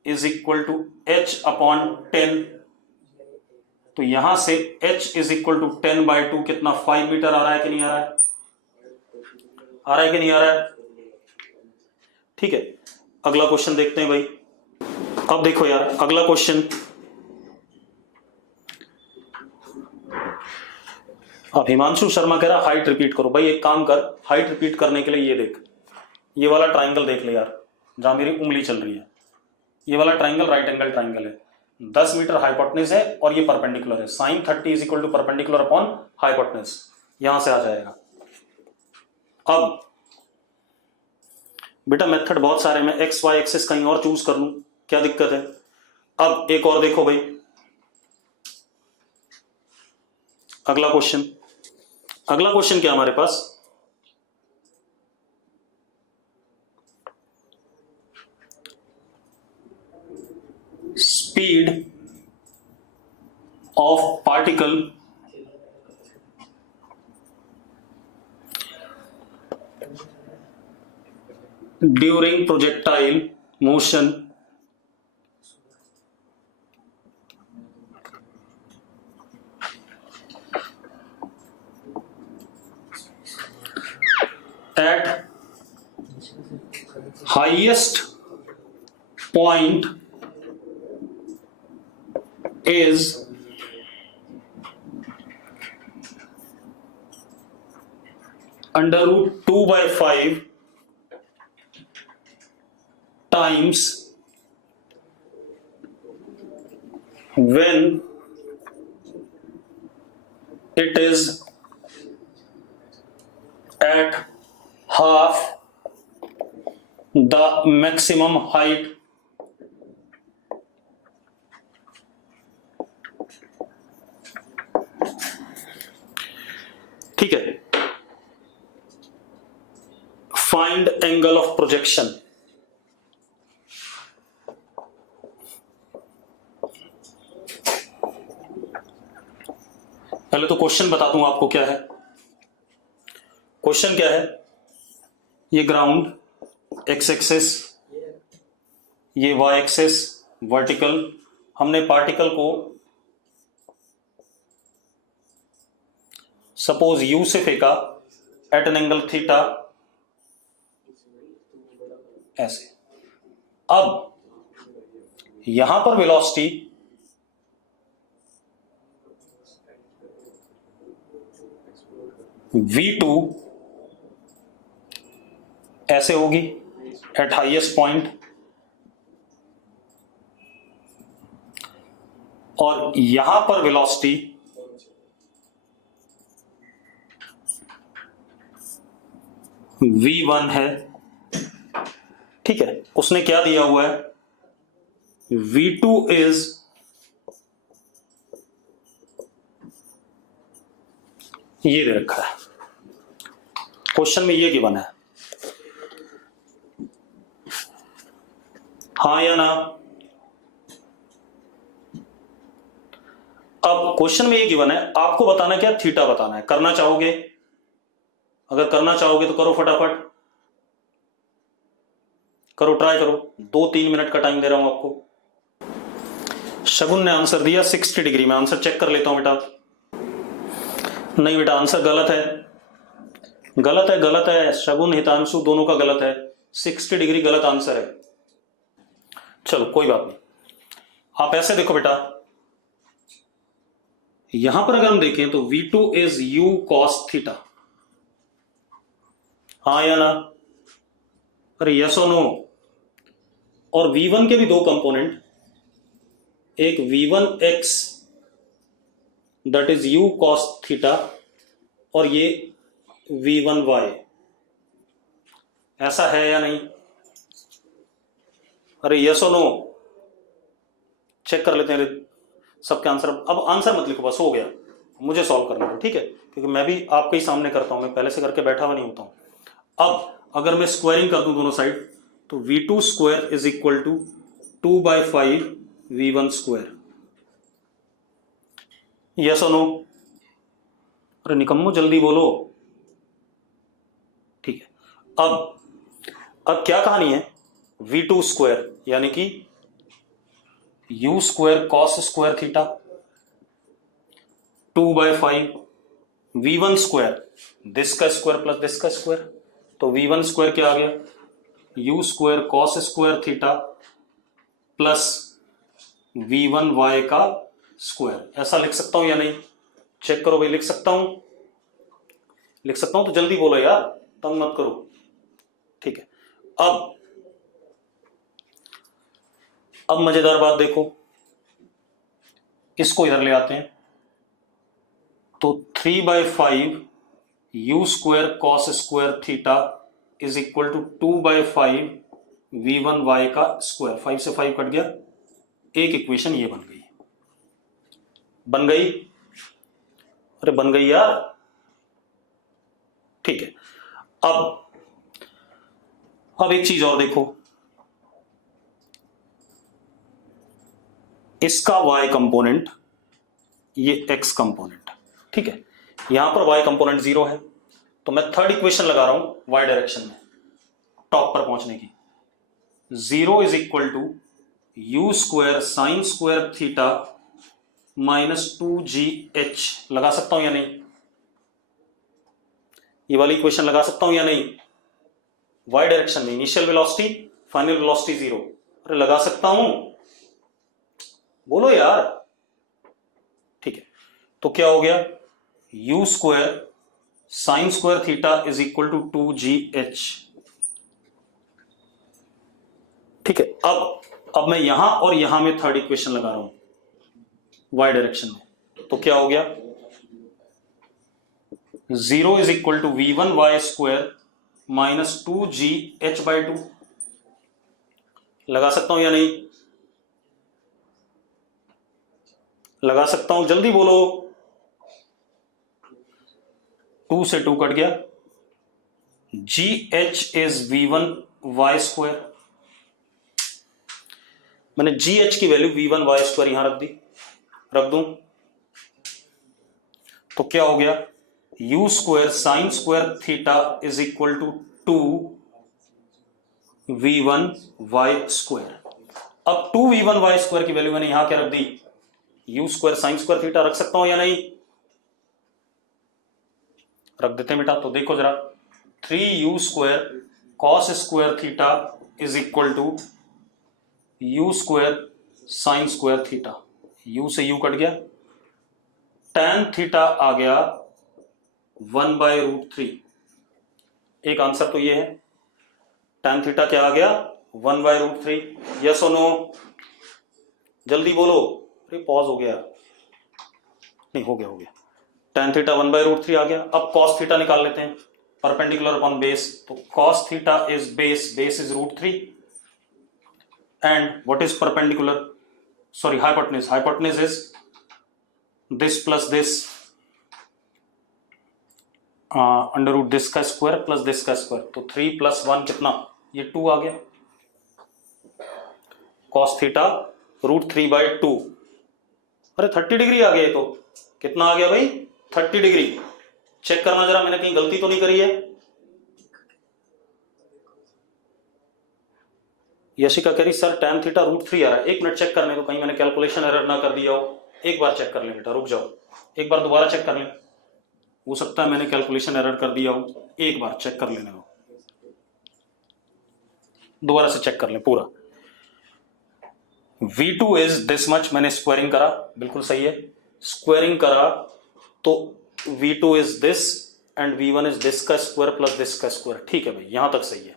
is equal to h upon 10, तो यहां से h इज इक्वल टू 10/2 कितना? 5 मीटर आ रहा है कि नहीं आ रहा है? आ रहा है कि नहीं आ रहा है? ठीक है, अगला क्वेश्चन देखते हैं भाई। अब देखो यार, अगला क्वेश्चन, अब हिमांशु शर्मा कह रहा हाइट रिपीट करो। भाई एक काम कर, हाइट रिपीट करने के लिए ये देख, ये वाला ट्राइंगल देख ले यार, जहां मेरी उंगली चल रही है, ये वाला ट्राइंगल राइट एंगल ट्राइंगल है, 10 मीटर हाइपोटेन्यूज है और ये परपेंडिकुलर है। Sine 30 is equal to perpendicular upon hypotenuse, यहां से आ जाएगा। अब बेटा मेथड बहुत सारे, मैं एक्स वाई एक्सिस कहीं और चूज कर लूं, क्या दिक्कत है। अब एक और देखो भाई, अगला क्वेश्चन, अगला क्वेश्चन क्या हमारे पास, speed of particle during projectile motion at highest point is under root 2 by 5 times when it is at half the maximum height ठीक है। फाइंड एंगल ऑफ प्रोजेक्शन, पहले तो क्वेश्चन बता दूं आपको क्या है। क्वेश्चन क्या है, ये ग्राउंड एक्स एक्सिस, ये वाई एक्सिस वर्टिकल, हमने पार्टिकल को सपोज यू से फेंका एट एन एंगल थीटा, ऐसे। अब यहां पर वेलोसिटी v2 ऐसे होगी एट हाईएस्ट पॉइंट, और यहां पर वेलोसिटी v1 है, ठीक है। उसने क्या दिया हुआ है, v2 इज ये दे रखा है क्वेश्चन में, ये गिवन है, हाँ या ना। अब क्वेश्चन में ये गिवन है, आपको बताना क्या, थीटा बताना है। करना चाहोगे, अगर करना चाहोगे तो करो फटाफट, करो, ट्राई करो, 2-3 मिनट का टाइम दे रहा हूं आपको। शगुन ने आंसर दिया 60 डिग्री में, आंसर चेक कर लेता हूं बेटा। नहीं बेटा आंसर गलत है, गलत है, गलत है, शगुन हितांशु दोनों का गलत है, 60 डिग्री गलत आंसर है। चलो कोई बात नहीं, आप ऐसे देखो बेटा, यहां पर अगर हम देखें तो v2 is u cos theta, हाँ या ना, अरे यस और नो। और v1 के भी दो कंपोनेंट, एक v1x that is u cos theta, और ये v1y, ऐसा है या नहीं, अरे यस और नो, चेक कर लेते हैं सबके आंसर। अब आंसर मत लिखो, बस हो गया, मुझे सॉल्व करना है, ठीक है, क्योंकि मैं भी आपके ही सामने करता हूं, मैं पहले से करके बैठा हुआ नहीं होता हूं। अब अगर मैं स्क्वायरिंग कर दूं दोनों साइड, तो v2 square is equal to 2/5 v1 square, yes और नो, अरे निकम्मो जल्दी बोलो, ठीक है। अब क्या कहानी है, v2 स्क्वायर यानी कि u square cos square theta 2/5 v1 square, this का स्क्वायर प्लस दिस का स्क्वायर, तो v1 स्क्वायर क्या आ गया, u square cos square theta plus v1 y का स्क्वायर। ऐसा लिख सकता हूं या नहीं, चेक करो भाई, लिख सकता हूं, लिख सकता हूं तो जल्दी बोलो यार, तंग मत करो। ठीक है, अब मजेदार बात देखो, इसको इधर ले आते हैं। तो 3/5 u square cos square theta is equal to 2/5 v1 y का स्क्वायर। 5 से 5 कट गया, एक इक्वेशन ये बन गई। बन गई? अरे बन गई यार। ठीक है, अब एक चीज और देखो, इसका y कंपोनेंट, ये x कंपोनेंट। ठीक है, यहां पर y कंपोनेंट 0 है, तो मैं थर्ड इक्वेशन लगा रहा हूं y डायरेक्शन में टॉप पर पहुंचने की। 0 is equal to u square sine square theta minus 2gh। लगा सकता हूं या नहीं? ये वाली इक्वेशन लगा सकता हूं या नहीं? y डायरेक्शन में इनिशियल वेलोसिटी, फाइनल वेलोसिटी 0। अरे लगा सकता हूं, बोलो यार। ठीक है, तो क्या हो गया, u square sine square theta is equal to 2gh। ठीक है, अब मैं यहां और यहां में थर्ड इक्वेशन लगा रहा हूं y डायरेक्शन में, तो क्या हो गया, 0 is equal to v1y square minus 2gh/2। लगा सकता हूं या नहीं? लगा सकता हूं, जल्दी बोलो। 2 से 2 कट गया, gh इज v1y स्क्वायर। मैंने gh की वैल्यू v1y स्क्वायर यहां रख दूं, तो क्या हो गया, u square sine square theta is equal to 2v1y square. अब 2v1y स्क्वायर की वैल्यू मैंने यहां क्या रख दी, u square sine square theta. रख सकता हूं या नहीं? रख देते हैं बेटा। तो देखो जरा, 3u square cos square theta is equal to u square sine square theta. u से u कट गया, tan थीटा आ गया 1/√3। एक आंसर तो ये है, tan थीटा क्या आ गया, 1/√3। यस और नो? जल्दी बोलो। अरे पॉज हो गया, नहीं हो गया। tan थीटा 1/√3 आ गया। अब cos थीटा निकाल लेते हैं, परपेंडिकुलर अपॉन बेस। तो cos theta is base is √3, and what is perpendicular, sorry hypotenuse is this plus this under root this का स्क्वायर प्लस दिस का स्क्वायर। तो 3 + 1 कितना, ये 2 आ गया। cos theta √3/2। अरे 30 डिग्री आ गया। ये तो कितना आ गया भाई, 30 डिग्री। चेक करना जरा, मैंने कहीं गलती तो नहीं करी है। यशिका कह रही सर tan थीटा √3 आ रहा है। एक मिनट चेक करने दो, कहीं मैंने कैलकुलेशन एरर ना कर दिया हो। एक बार चेक कर ले बेटा, रुक जाओ, एक बार दोबारा चेक कर ले। हो सकता है मैंने कैलकुलेशन एरर कर दिया हो, एक बार चेक कर लेने दो, दोबारा से चेक कर ले पूरा। V2 इज दिस मच, मैंने स्क्वायरिंग करा, बिल्कुल सही है। स्क्वायरिंग करा तो V2 is this and V1 is this का स्क्वायर प्लस दिस का स्क्वायर। ठीक है भाई, यहां तक सही है।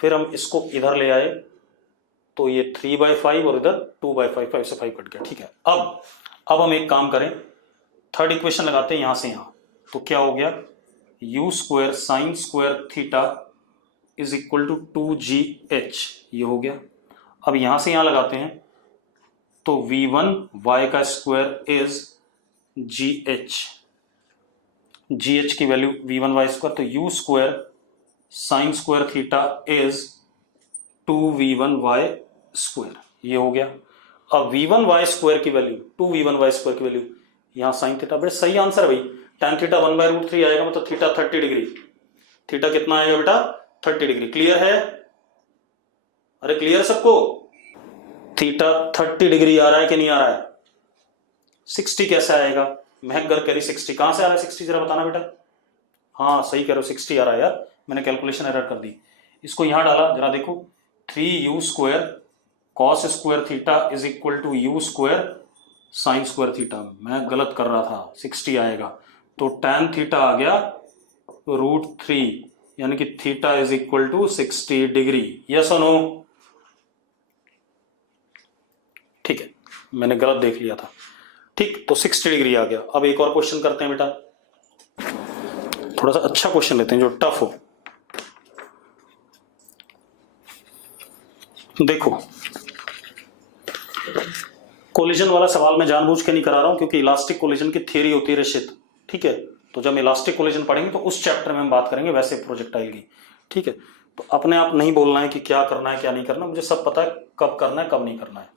फिर हम इसको इधर ले आए, तो ये 3/5 और इधर 2/5, 5 से 5 कट गया। ठीक है, अब हम एक काम करें, थर्ड इक्वेशन लगाते हैं यहां से यहां। तो क्या हो गया, u square sine square theta is equal to 2gh, ये हो गया। अब यहां से यहां लगाते हैं, तो v1y का स्क्वायर इज gh की वैल्यू v1y स्क्वायर, तो u square sine square theta is 2v1y square, ये हो गया। अब v1y स्क्वायर की वैल्यू, 2v1y स्क्वायर की वैल्यू, यहां साइन थीटा, बड़े सही आंसर है भाई। tan थीटा 1/√3 आएगा, मतलब थीटा 30 डिग्री। थीटा कितना आएगा बेटा, 30 डिग्री। क्लियर है? अरे क्लियर सबको? थीटा 30 डिग्री आ रहा है कि नहीं आ रहा है? 60 कैसे आएगा? महक गर्ग कह रही 60, कहां से आ रहा है 60 जरा बताना बेटा। हाँ सही कह रहे हो, 60 आ रहा है यार, मैंने कैलकुलेशन एरर कर दी। इसको यहां डाला, जरा देखो, 3u square cos square theta is equal to u square sine square theta. मैं गलत कर रहा था, 60 आएगा। तो tan थीटा आ गया √3 यानी कि theta is equal to 60 degree. Yes और नो? ठीक है, मैंने गलत देख लिया था। ठीक, तो 60 डिग्री आ गया। अब एक और क्वेश्चन करते हैं बेटा, थोड़ा सा अच्छा क्वेश्चन लेते हैं जो टफ हो। देखो, कोलिजन वाला सवाल मैं जानबूझ के नहीं करा रहा हूं क्योंकि इलास्टिक कोलिजन की थ्योरी होती है ऋषित। ठीक है, तो जब इलास्टिक कोलिजन पढ़ेंगे तो उस चैप्टर में हम बात करेंगे वैसे प्रोजेक्टाइल की। ठीक है, तो अपने आप नहीं बोलना है कि क्या करना है क्या नहीं करना, मुझे सब पता है कब करना है कब नहीं करना है।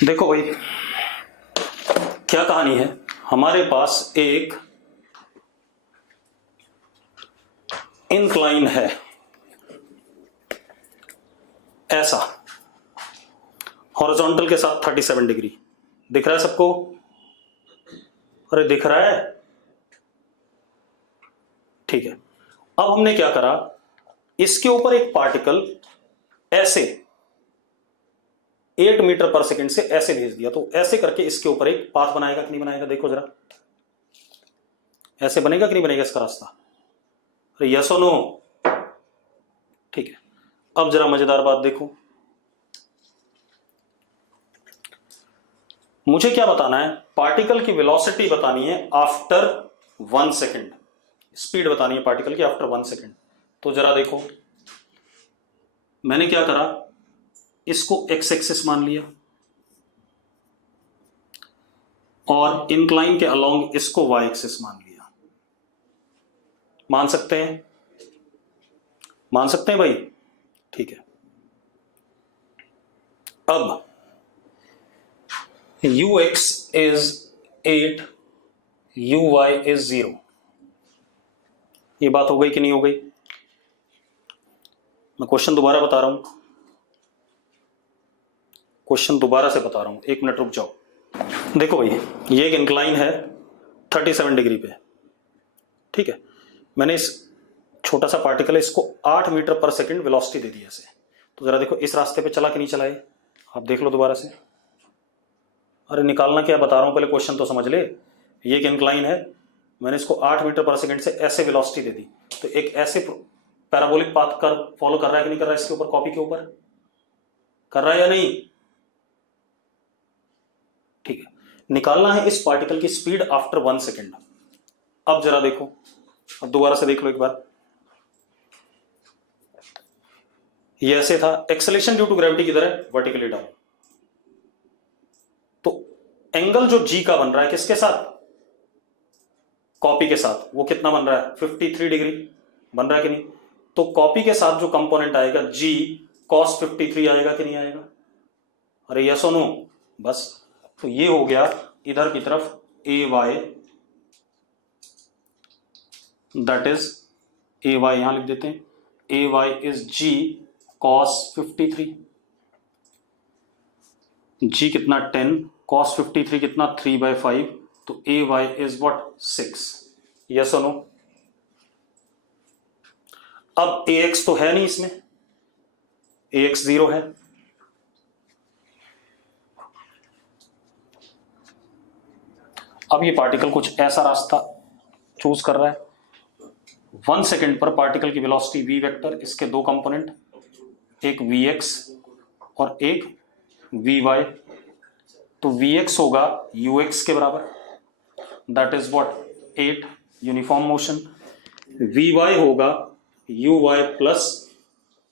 देखो भाई, क्या कहानी है, हमारे पास एक इंक्लाइन है ऐसा, हॉरिजॉन्टल के साथ 37 डिग्री। दिख रहा है सबको? अरे दिख रहा है? ठीक है, अब हमने क्या करा, इसके ऊपर एक पार्टिकल ऐसे 8 मीटर पर सेकंड से ऐसे भेज दिया, तो ऐसे करके इसके ऊपर एक पाथ बनाएगा कि नहीं बनाएगा? देखो जरा, ऐसे बनेगा कि नहीं बनेगा इसका रास्ता? अरे यस और नो? ठीक है, अब जरा मजेदार बात देखो, मुझे क्या बताना है, पार्टिकल की वेलोसिटी बतानी है आफ्टर 1 सेकेंड, स्पीड बतानी है पार्टिकल की आफ्टर 1 सेकेंड। तो जरा देखो, मैंने क्या करा, इसको एक्स एक्सिस मान लिया और इंक्लाइन के अलोंग इसको वाई एक्सिस मान लिया। मान सकते हैं? मान सकते हैं भाई? ठीक है, अब ux is 8, uy is 0, ये बात हो गई कि नहीं हो गई? मैं क्वेश्चन दोबारा बता रहा हूं, क्वेश्चन दोबारा से बता रहा हूं, 1 मिनट रुक जाओ। देखो भाई, ये एक इंक्लाइन है 37 डिग्री पे। ठीक है, मैंने इस छोटा सा पार्टिकल है, इसको 8 मीटर पर सेकंड वेलोसिटी दे दी ऐसे। तो जरा देखो इस रास्ते पे चला कि नहीं चला है, आप देख लो दोबारा से। अरे निकालना क्या बता रहा हूं, पहले क्वेश्चन तो समझ ले। ये एक इंक्लाइन है, मैंने इसको 8 मीटर पर सेकंड से ऐसे वेलोसिटी दे दी, तो एक ऐसे पैराबोलिक पाथ कर फॉलो कर रहा है कि नहीं कर रहा है, इसके ऊपर कॉपी के ऊपर कर रहा है या नहीं? ठीक है, निकालना है इस पार्टिकल की स्पीड आफ्टर 1 सेकेंड। अब जरा देखो, अब दोबारा से देख लो एक बार, ये ऐसे था, एक्सेलेरेशन ड्यू टू ग्रेविटी किधर है? Vertically down. तो एंगल जो जी का बन रहा है किसके साथ? कॉपी के साथ। वो कितना बन रहा है? 53 डिग्री बन रहा है कि नहीं? तो कॉपी के साथ जो कंपोनेंट आएगा जी cos 53 आएगा कि नहीं आएगा? अरे यस और नो? बस, तो ये हो गया इधर की तरफ a y, that is a y, यहां लिख देते हैं, a y is g cos 53। G कितना? 10, cos 53 कितना? 3/5, तो a y is what? 6। Yes और नो? अब ए एक्स तो है नहीं इसमें, ए एक्स 0 है, अब ये पार्टिकल कुछ ऐसा रास्ता चूज कर रहा है। 1 सेकेंड पर पार्टिकल की वेलोसिटी वी वेक्टर, इसके दो कंपोनेंट, एक वी एक्स और एक वी वाई। तो वी एक्स होगा यू एक्स के बराबर, that is what? 8 uniform motion. V y होगा u y plus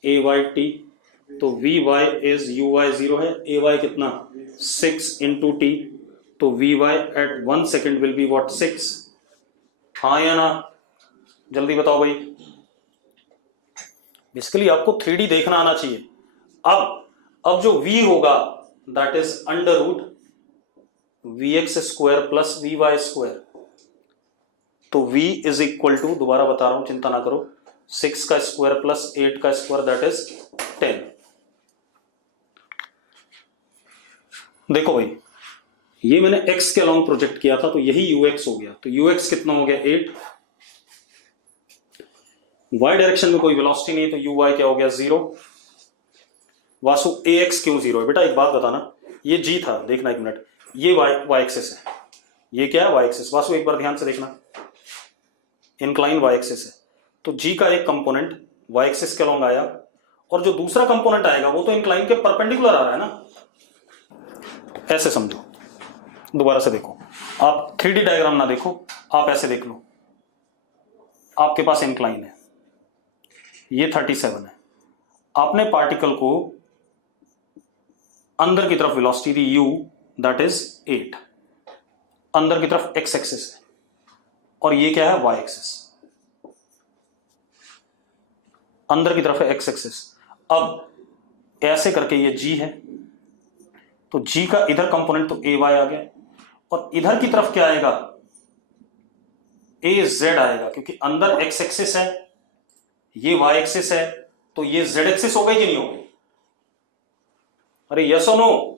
a y t, तो v y is u y 0 है, ए वाई कितना? 6 इंटू टी, तो v y at 1 second will be what? 6। हाँ या ना? जल्दी बताओ भाई। बेसिकली आपको 3D देखना आना चाहिए। अब जो v होगा that is under root V X square plus V Y square, तो v इज इक्वल टू, दोबारा बता रहा हूं चिंता ना करो, 6 का स्क्वायर प्लस 8 का स्क्वायर दैट इज 10। देखो भाई, ये मैंने x के अलोंग प्रोजेक्ट किया था तो यही ux हो गया, तो ux कितना हो गया 8। y डायरेक्शन में कोई वेलोसिटी नहीं तो uy क्या हो गया 0। वासु ax क्यों 0 है? बेटा एक बात बताना, ये g था, देखना एक मिनट, ये y एक्सिस है, ये क्या है y एक्सिस। वासु एक बार ध्यान से देखना, इंक्लाइन y एक्सिस है, तो g का एक कंपोनेंट y एक्सिस के अलोंग आया और जो दूसरा कंपोनेंट आएगा वो तो इंक्लाइन के परपेंडिकुलर आ रहा है ना। ऐसे समझो, दोबारा से देखो, आप 3D डायग्राम ना देखो, आप ऐसे देख लो, आपके पास इंक्लाइन है, ये 37 है, आपने पार्टिकल को अंदर की तरफ velocity the u that is 8, अंदर की तरफ x एक्सिस है और ये क्या है y एक्सिस, अंदर की तरफ है x एक्सिस। अब ऐसे करके ये g है, तो g का इधर कंपोनेंट तो ay आ गया और इधर की तरफ क्या आएगा az आएगा, क्योंकि अंदर x एक्सिस है, ये y एक्सिस है, तो ये z एक्सिस हो गई कि नहीं हो गई? अरे यस और नो?